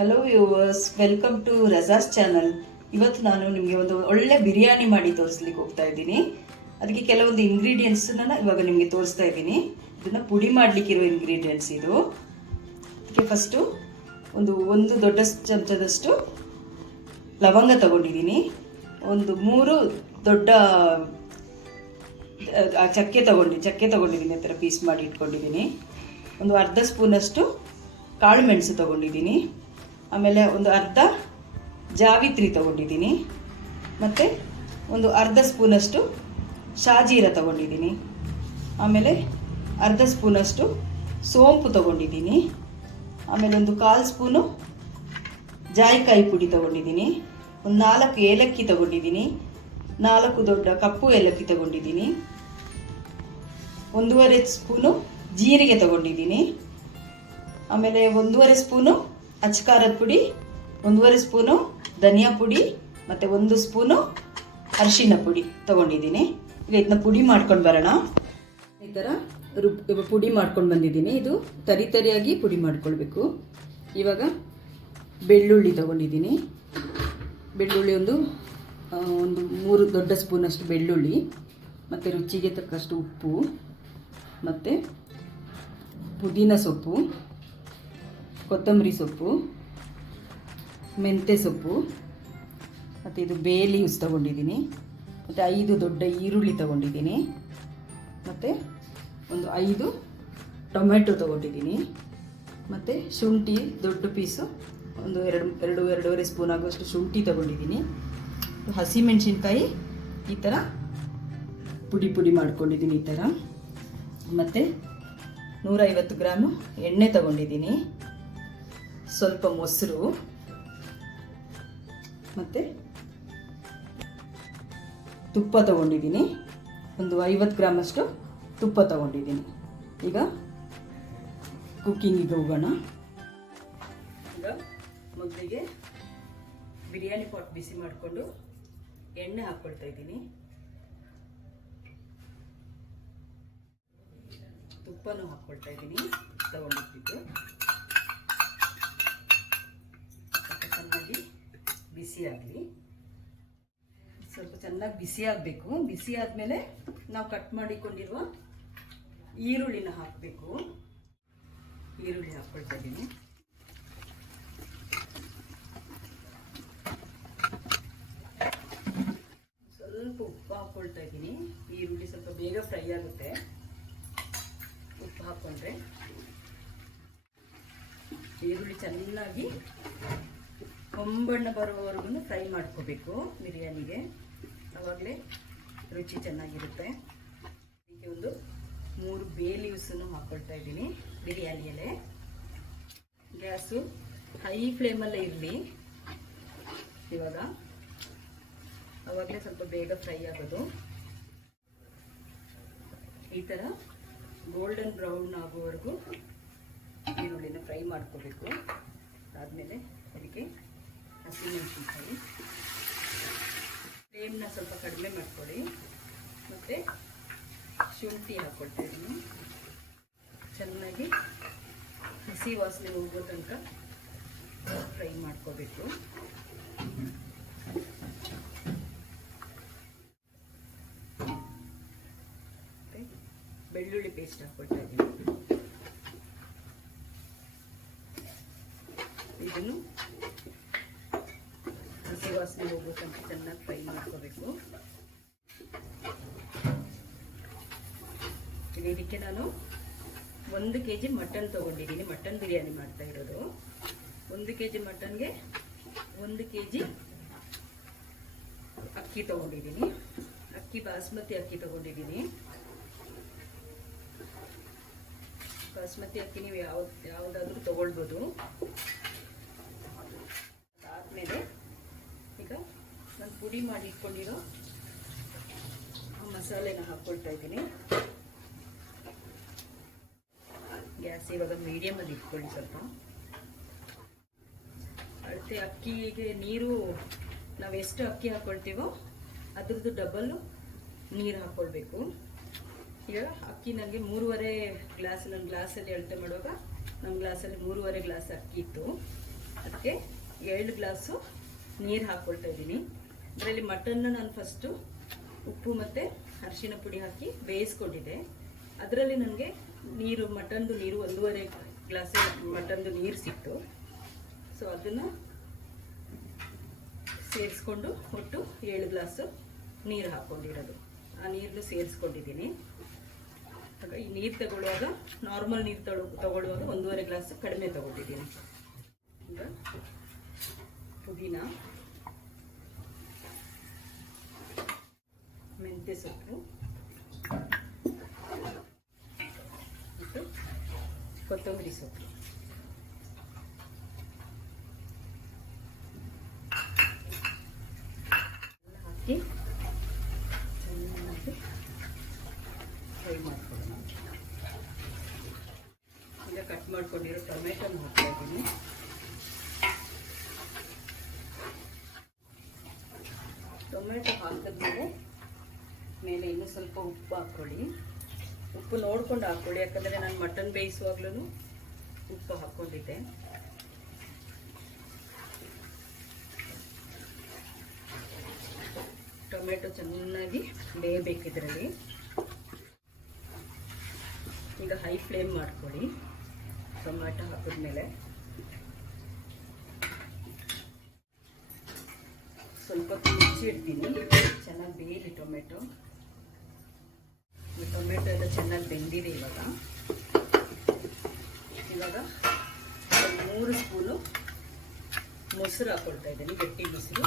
Hello viewers, welcome to Raja's channel. ಇವತ್ತು ನಾನು ನಿಮಗೆ ಒಂದು ಒಳ್ಳೆ ಬಿರಿಯಾನಿ ಮಾಡಿ ತೋರಿಸ್ಲಿಕ್ಕೆ ಹೋಗ್ತಾ ಇದ್ದೀನಿ. ಅದಕ್ಕೆ ಕೆಲವೊಂದು ಇಂಗ್ರೀಡಿಯೆಂಟ್ಸನ್ನ ಇವಾಗ ನಿಮಗೆ ತೋರಿಸ್ತಾ ಇದ್ದೀನಿ. ಇದನ್ನು ಪುಡಿ ಮಾಡಲಿಕ್ಕಿರೋ ಇಂಗ್ರೀಡಿಯೆಂಟ್ಸ್ ಇದು. ಅದಕ್ಕೆ ಫಸ್ಟು ಒಂದು ದೊಡ್ಡ ಚಮಚದಷ್ಟು ಲವಂಗ ತಗೊಂಡಿದ್ದೀನಿ. ಒಂದು 3 ದೊಡ್ಡ ಚಕ್ಕೆ ತಗೊಂಡಿದ್ದೀನಿ. ಆ ಥರ ಪೀಸ್ ಮಾಡಿ ಇಟ್ಕೊಂಡಿದ್ದೀನಿ. ಒಂದು ಅರ್ಧ ಸ್ಪೂನಷ್ಟು ಕಾಳು ಮೆಣಸು ತಗೊಂಡಿದ್ದೀನಿ. ಆಮೇಲೆ ಒಂದು ಅರ್ಧ ಜಾವಿತ್ರಿ ತಗೊಂಡಿದ್ದೀನಿ. ಮತ್ತು ಒಂದು ಅರ್ಧ ಸ್ಪೂನಷ್ಟು ಶಾಜೀರ ತಗೊಂಡಿದ್ದೀನಿ. ಆಮೇಲೆ ಅರ್ಧ ಸ್ಪೂನಷ್ಟು ಸೋಂಪು ತಗೊಂಡಿದ್ದೀನಿ. ಆಮೇಲೆ ಒಂದು 1/4 ಸ್ಪೂನು ಜಾಯಿಕಾಯಿ ಪುಡಿ ತಗೊಂಡಿದ್ದೀನಿ. ಒಂದು 4 ಏಲಕ್ಕಿ ತಗೊಂಡಿದ್ದೀನಿ. 4 ದೊಡ್ಡ ಕಪ್ಪು ಏಲಕ್ಕಿ ತಗೊಂಡಿದ್ದೀನಿ. 1.5 ಸ್ಪೂನು ಜೀರಿಗೆ ತಗೊಂಡಿದ್ದೀನಿ. ಆಮೇಲೆ 1.5 ಸ್ಪೂನು ಅಚ್ಕಾರದ ಪುಡಿ, 1.5 ಸ್ಪೂನು ಧನಿಯಾ ಪುಡಿ ಮತ್ತು 1 ಸ್ಪೂನು ಅರಿಶಿನ ಪುಡಿ ತಗೊಂಡಿದ್ದೀನಿ. ಈಗ ಇದನ್ನ ಪುಡಿ ಮಾಡ್ಕೊಂಡು ಬರೋಣ. ಈ ಥರ ಪುಡಿ ಮಾಡ್ಕೊಂಡು ಬಂದಿದ್ದೀನಿ. ಇದು ತರಿಯಾಗಿ ಪುಡಿ ಮಾಡ್ಕೊಳ್ಬೇಕು. ಇವಾಗ ಬೆಳ್ಳುಳ್ಳಿ ತಗೊಂಡಿದ್ದೀನಿ. ಬೆಳ್ಳುಳ್ಳಿ ಒಂದು 3 ದೊಡ್ಡ ಸ್ಪೂನಷ್ಟು ಬೆಳ್ಳುಳ್ಳಿ, ಮತ್ತು ರುಚಿಗೆ ತಕ್ಕಷ್ಟು ಉಪ್ಪು, ಮತ್ತು ಪುದೀನ ಸೊಪ್ಪು, ಕೊತ್ತಂಬರಿ ಸೊಪ್ಪು, ಮೆಂತ್ಯ ಸೊಪ್ಪು, ಮತ್ತು ಇದು ಬೇ ಲೀವ್ಸ್ ತಗೊಂಡಿದ್ದೀನಿ. ಮತ್ತು 5 ದೊಡ್ಡ ಈರುಳ್ಳಿ ತಗೊಂಡಿದ್ದೀನಿ. ಮತ್ತು ಒಂದು 5 ಟೊಮೆಟೊ ತಗೊಂಡಿದ್ದೀನಿ. ಮತ್ತು ಶುಂಠಿ ದೊಡ್ಡ ಪೀಸು ಒಂದು 2-2.5 ಸ್ಪೂನ್ ಆಗುವಷ್ಟು ಶುಂಠಿ ತಗೊಂಡಿದ್ದೀನಿ. ಹಸಿಮೆಣಸಿನ್ಕಾಯಿ ಈ ಥರ ಪುಡಿ ಮಾಡ್ಕೊಂಡಿದ್ದೀನಿ ಈ ಥರ. ಮತ್ತು 150 ಗ್ರಾಮು ಎಣ್ಣೆ ತಗೊಂಡಿದ್ದೀನಿ. ಸ್ವಲ್ಪ ಮೊಸರು, ಮತ್ತು ತುಪ್ಪ ತಗೊಂಡಿದ್ದೀನಿ. ಒಂದು 50 ಗ್ರಾಮಷ್ಟು ತುಪ್ಪ ತಗೊಂಡಿದ್ದೀನಿ. ಈಗ ಕುಕ್ಕಿಂಗಿಗೆ ಹೋಗೋಣ. ಈಗ ಮೊದಲಿಗೆ ಬಿರಿಯಾನಿ ಪಾಟ್ ಬಿಸಿ ಮಾಡಿಕೊಂಡು ಎಣ್ಣೆ ಹಾಕ್ಕೊಳ್ತಾ ಇದ್ದೀನಿ. ತುಪ್ಪನೂ ಹಾಕ್ಕೊಳ್ತಾ ಇದ್ದೀನಿ ತಗೊಂಡಿದ್ದು. ಚೆನ್ನಾಗಿ ಬಿಸಿ ಆಗಲಿ. ಸ್ವಲ್ಪ ಚೆನ್ನಾಗಿ ಬಿಸಿ ಆಗಬೇಕು. ಬಿಸಿ ಆದಮೇಲೆ ನಾವು ಕಟ್ ಮಾಡಿಕೊಂಡಿರುವ ಈರುಳ್ಳಿನ ಹಾಕಬೇಕು. ಈರುಳ್ಳಿ ಹಾಕ್ಕೊಳ್ತಾ ಇದ್ದೀನಿ. ಸ್ವಲ್ಪ ಉಪ್ಪು ಹಾಕ್ಕೊಳ್ತಾ ಇದ್ದೀನಿ. ಈರುಳ್ಳಿ ಸ್ವಲ್ಪ ಬೇಗ ಫ್ರೈ ಆಗುತ್ತೆ ಉಪ್ಪು ಹಾಕ್ಕೊಂಡ್ರೆ. ಈರುಳ್ಳಿ ಚೆನ್ನಾಗಿ ಹೊಂಬಣ್ಣ ಬರೋವರೆಗೂ ಫ್ರೈ ಮಾಡ್ಕೋಬೇಕು ಬಿರಿಯಾನಿಗೆ. ಆವಾಗಲೇ ರುಚಿ ಚೆನ್ನಾಗಿರುತ್ತೆ. ಇದಕ್ಕೆ ಒಂದು 3 ಬೇ ಲೀವ್ಸನ್ನು ಹಾಕ್ಕೊಳ್ತಾ ಇದ್ದೀನಿ ಬಿರಿಯಾನಿ ಎಲೆ. ಗ್ಯಾಸು ಹೈ ಫ್ಲೇಮಲ್ಲೇ ಇರಲಿ ಇವಾಗ. ಆವಾಗಲೇ ಸ್ವಲ್ಪ ಬೇಗ ಫ್ರೈ ಆಗೋದು. ಈ ಥರ ಗೋಲ್ಡನ್ ಬ್ರೌನ್ ಆಗೋವರೆಗೂ ಈರುಳ್ಳಿನ ಫ್ರೈ ಮಾಡ್ಕೋಬೇಕು. ಅದಾದಮೇಲೆ ಅದಕ್ಕೆ ಹಸಿಮೆಣಸಿನ್ಕಾಯಿ, ಫ್ಲೇಮ್ನ ಸ್ವಲ್ಪ ಕಡಿಮೆ ಮಾಡ್ಕೊಳ್ಳಿ. ಮತ್ತು ಶುಂಠಿ ಹಾಕ್ಕೊಳ್ತಾ ಇದ್ದೀನಿ. ಚೆನ್ನಾಗಿ ಹಸಿ ವಾಸನೆ ಹೋಗೋ ತನಕ ಫ್ರೈ ಮಾಡ್ಕೋಬೇಕು. ಮತ್ತು ಬೆಳ್ಳುಳ್ಳಿ ಪೇಸ್ಟ್ ಹಾಕ್ಕೊಳ್ತಾ ಇದ್ದೀನಿ. ಇದನ್ನು ಹಸಿ ವಾಸನೆ ಹೋಗೋ ತನಕ ಚೆನ್ನಾಗಿ ಫ್ರೈ ಮಾಡ್ಕೋಬೇಕು. ಇದಕ್ಕೆ ನಾನು 1 kg ಮಟನ್ ತೊಗೊಂಡಿದ್ದೀನಿ. ಮಟನ್ ಬಿರಿಯಾನಿ ಮಾಡ್ತಾ ಇರೋದು. 1 kg ಮಟನ್ಗೆ 1 kg ಅಕ್ಕಿ ತೊಗೊಂಡಿದ್ದೀನಿ. ಅಕ್ಕಿ ಬಾಸ್ಮತಿ ಅಕ್ಕಿ ತೊಗೊಂಡಿದ್ದೀನಿ. ಬಾಸ್ಮತಿ ಅಕ್ಕಿ ನೀವು ಯಾವುದಾದ್ರೂ ತೊಗೊಳ್ಬೋದು. ಅದಾದಮೇಲೆ ಈಗ ನಾನು ಪುಡಿ ಮಾಡಿ ಇಟ್ಕೊಂಡಿರೋ ಮಸಾಲೆನ ಹಾಕ್ಕೊಳ್ತಾ ಇದ್ದೀನಿ. ಗ್ಯಾಸ್ ಇವಾಗ ಮೀಡಿಯಮಲ್ಲಿ ಇಟ್ಕೊಳ್ಳಿ. ಸ್ವಲ್ಪ ಅಳತೆ ಅಕ್ಕಿಗೆ ನೀರು ನಾವು ಎಷ್ಟು ಅಕ್ಕಿ ಹಾಕ್ಕೊಳ್ತೀವೋ ಅದ್ರದ್ದು ಡಬಲ್ ನೀರು ಹಾಕ್ಕೊಳ್ಬೇಕು. ಈಗ ಅಕ್ಕಿ ನನಗೆ 3.5 ಗ್ಲಾಸ್, ನನ್ನ ಗ್ಲಾಸಲ್ಲಿ ಅಳತೆ ಮಾಡುವಾಗ ನಮ್ಮ ಗ್ಲಾಸಲ್ಲಿ 3.5 ಗ್ಲಾಸ್ ಅಕ್ಕಿ ಇತ್ತು. ಅದಕ್ಕೆ 7 ಗ್ಲಾಸು ನೀರು ಹಾಕ್ಕೊಳ್ತಾ ಇದ್ದೀನಿ. ಅದರಲ್ಲಿ ಮಟನ್ನ ನಾನು ಫಸ್ಟು ಉಪ್ಪು ಮತ್ತು ಅರಿಶಿನ ಪುಡಿ ಹಾಕಿ ಬೇಯಿಸ್ಕೊಂಡಿದ್ದೆ. ಅದರಲ್ಲಿ ನನಗೆ ನೀರು, ಮಟನ್ದು ನೀರು 1.5 ಗ್ಲಾಸ್ ಮಟನ್ದು ನೀರು ಸಿಕ್ತು. ಸೊ ಅದನ್ನು ಸೇರಿಸ್ಕೊಂಡು ಒಟ್ಟು 7 ಗ್ಲಾಸು ನೀರು ಹಾಕ್ಕೊಂಡಿರೋದು. ಆ ನೀರನ್ನು ಸೇರಿಸ್ಕೊಂಡಿದ್ದೀನಿ. ಈ ನೀರು ತಗೊಳ್ಳುವಾಗ ನಾರ್ಮಲ್ ನೀರು ತಗೊಳ್ಳುವಾಗ 1.5 ಗ್ಲಾಸ್ ಕಡಿಮೆ ತಗೊಂಡಿದ್ದೀನಿ. ಈಗ ಪುದೀನ, ಮೆಂತ್ಯ ಸೊಪ್ಪು ಮತ್ತು ಕೊತ್ತಂಬರಿ ಸೊಪ್ಪು ಹಾಕಿ ಚೆನ್ನಾಗಿ ಫ್ರೈ ಮಾಡ್ಕೊಳ್ಳೋಣ. ಈಗ ಕಟ್ ಮಾಡ್ಕೊಂಡಿರೋ ಟೊಮೆಟೊನ ಹಾಕ್ತಾ ಇದ್ದೀನಿ. ಟೊಮೆಟೊ ಹಾಕಿದ್ಮೇಲೆ ಮೇಲೆ ಇನ್ನೂ ಸ್ವಲ್ಪ ಉಪ್ಪು ಹಾಕ್ಕೊಳ್ಳಿ. ಉಪ್ಪು ನೋಡ್ಕೊಂಡು ಹಾಕ್ಕೊಳ್ಳಿ, ಯಾಕಂದರೆ ನಾನು ಮಟನ್ ಬೇಯಿಸುವಾಗ್ಲೂ ಉಪ್ಪು ಹಾಕ್ಕೊಂಡಿದ್ದೆ. ಟೊಮೆಟೊ ಚೆನ್ನಾಗಿ ಬೇಯಬೇಕು ಇದರಲ್ಲಿ. ಈಗ ಹೈ ಫ್ಲೇಮ್ ಮಾಡ್ಕೊಳ್ಳಿ. ಟೊಮೆಟೊ ಹಾಕಿದ್ಮೇಲೆ ಸ್ವಲ್ಪ ಮುಚ್ಚಿಡ್ತೀನಿ, ಚೆನ್ನಾಗಿ ಬೇಯಲಿ ಟೊಮೆಟೊ. ಟೊಮೆಟೊ ಎಲ್ಲ ಚೆನ್ನಾಗಿ ಬೆಂದಿದೆ. ಇವಾಗ 3 ಸ್ಪೂನು ಮೊಸರು ಹಾಕೊಳ್ತಾ ಇದ್ದೀನಿ, ಗಟ್ಟಿ ಮೊಸರು.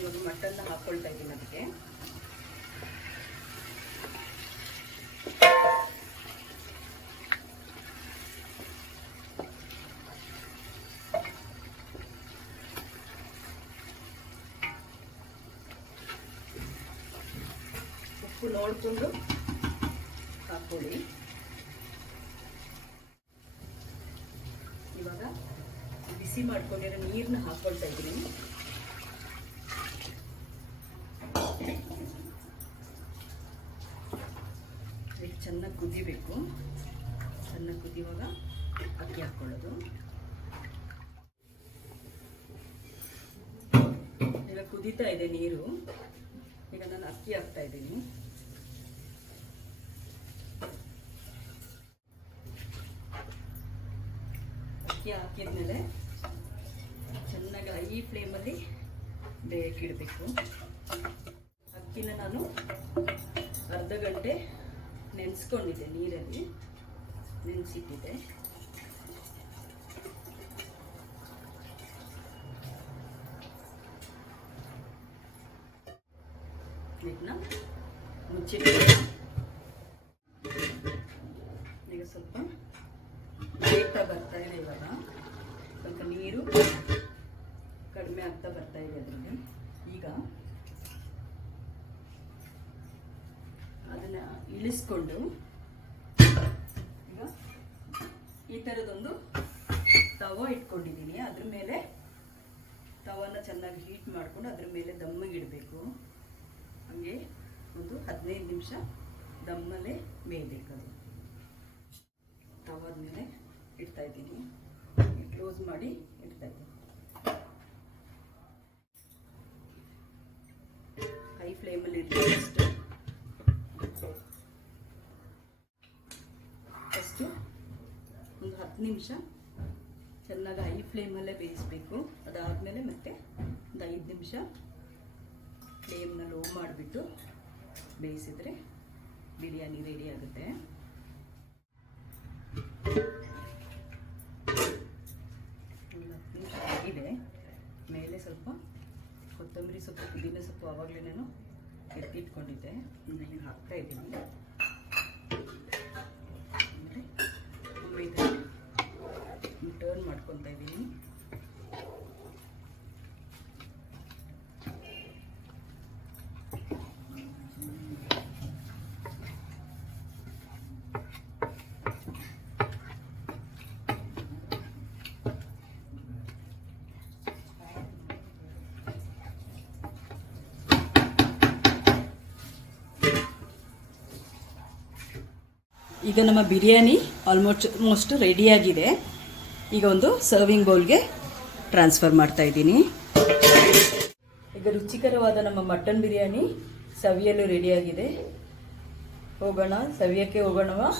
ಇವಾಗ ಮಟನ್ನ ಹಾಕ್ಕೊಳ್ತಾ ಇದ್ದೀನಿ ಅದಕ್ಕೆ. ಉಪ್ಪು ನೋಡಿಕೊಂಡು ಹಾಕ್ಕೊಳ್ಳಿ. ಇವಾಗ ಬಿಸಿ ಮಾಡ್ಕೊಂಡಿರೋ ನೀರನ್ನ ಹಾಕ್ಕೊಳ್ತಾ ಇದ್ದೀನಿ. ಚೆನ್ನಾಗಿ ಕುದಿಬೇಕು. ಚೆನ್ನಾಗಿ ಕುದಿಯುವಾಗ ಅಕ್ಕಿ ಹಾಕ್ಕೊಳ್ಳೋದು. ಈಗ ಕುದೀತಾ ಇದೆ ನೀರು. ಈಗ ನಾನು ಅಕ್ಕಿ ಹಾಕ್ತಾ ಇದ್ದೀನಿ. ಅಕ್ಕಿ ಹಾಕಿದ್ಮೇಲೆ ಚೆನ್ನಾಗಿ ಹೈ ಫ್ಲೇಮಲ್ಲಿ ಬೇಯಕ್ಕಿಡಬೇಕು. ಅಕ್ಕಿನ ನಾನು ಅರ್ಧ ಗಂಟೆ ನೆನೆಸ್ಕೊಂಡಿದ್ದೆ, ನೀರಲ್ಲಿ ನೆನೆಸಿಟ್ಟಿದ್ದೆ. ಇದನ್ನ ಮುಚ್ಚಿಟ್ಟು ಈಗ ಸ್ವಲ್ಪ ಬೇಯ್ತಾ ಬರ್ತಾ ಇದೆ. ಇವಾಗ ಸ್ವಲ್ಪ ನೀರು ಕಡಿಮೆ ಆಗ್ತಾ ಬರ್ತಾ ಇದೆ ಅದರಲ್ಲಿ. ಈಗ ಅದನ್ನ ಇಳಿಸ್ಕೊಂಡು ಈಗ ಈ ಥರದೊಂದು ತವ ಇಟ್ಕೊಂಡಿದ್ದೀನಿ. ಅದ್ರ ಮೇಲೆ ತವನ ಚೆನ್ನಾಗಿ ಹೀಟ್ ಮಾಡಿಕೊಂಡು ಅದ್ರ ಮೇಲೆ ದಮ್ಮಿಗಿಡಬೇಕು. ಹಾಗೆ ಒಂದು 15 ನಿಮಿಷ ದಮ್ಮಲ್ಲೇ ಬೇಯಬೇಕು. ಅದು ತವದ ಮೇಲೆ ಇಡ್ತಾ ಇದ್ದೀನಿ, ಕ್ಲೋಸ್ ಮಾಡಿ ಇಡ್ತಾ ಇದ್ದೀನಿ. ಹೈ ಫ್ಲೇಮಲ್ಲಿ ಇಡ್ತೀನಿ. ಫಸ್ಟು ಒಂದು 10 ನಿಮಿಷ ಚೆನ್ನಾಗಿ ಹೈ ಫ್ಲೇಮಲ್ಲೇ ಬೇಯಿಸಬೇಕು. ಅದಾದಮೇಲೆ ಮತ್ತೆ ಒಂದು 5 ನಿಮಿಷ ಫ್ಲೇಮ್ನ ಲೋ ಮಾಡಿಬಿಟ್ಟು ಬೇಯಿಸಿದ್ರೆ ಬಿರಿಯಾನಿ ರೆಡಿ ಆಗುತ್ತೆ. ಒಂದು 10 ನಿಮಿಷ ಆಗಿದೆ. ಮೇಲೆ ಸ್ವಲ್ಪ ಕೊತ್ತಂಬರಿ ಸೊಪ್ಪು, ಪುದೀನ ಸೊಪ್ಪು ಆವಾಗಲೇ ನಾನು ಎತ್ತಿಟ್ಕೊಂಡಿದ್ದೆ, ಈಗ ಹಾಕ್ತಾ ಇದ್ದೀನಿ. ಆಮೇಲೆ ಒಮ್ಮೆ ಇದನ್ನು ಟರ್ನ್ ಮಾಡ್ಕೊತಾ ಇದ್ದೀನಿ. ಈಗ ನಮ್ಮ ಬಿರಿಯಾನಿ ಆಲ್ಮೋಸ್ಟ್ ರೆಡಿಯಾಗಿದೆ. ಈಗ ಒಂದು ಸರ್ವಿಂಗ್ ಬೌಲ್ಗೆ ಟ್ರಾನ್ಸ್ಫರ್ ಮಾಡ್ತಾ ಇದ್ದೀನಿ. ಈಗ ರುಚಿಕರವಾದ ನಮ್ಮ ಮಟನ್ ಬಿರಿಯಾನಿ ಸವಿಯಲು ರೆಡಿಯಾಗಿದೆ. ಸವಿಯಕ್ಕೆ ಹೋಗೋಣವಾ?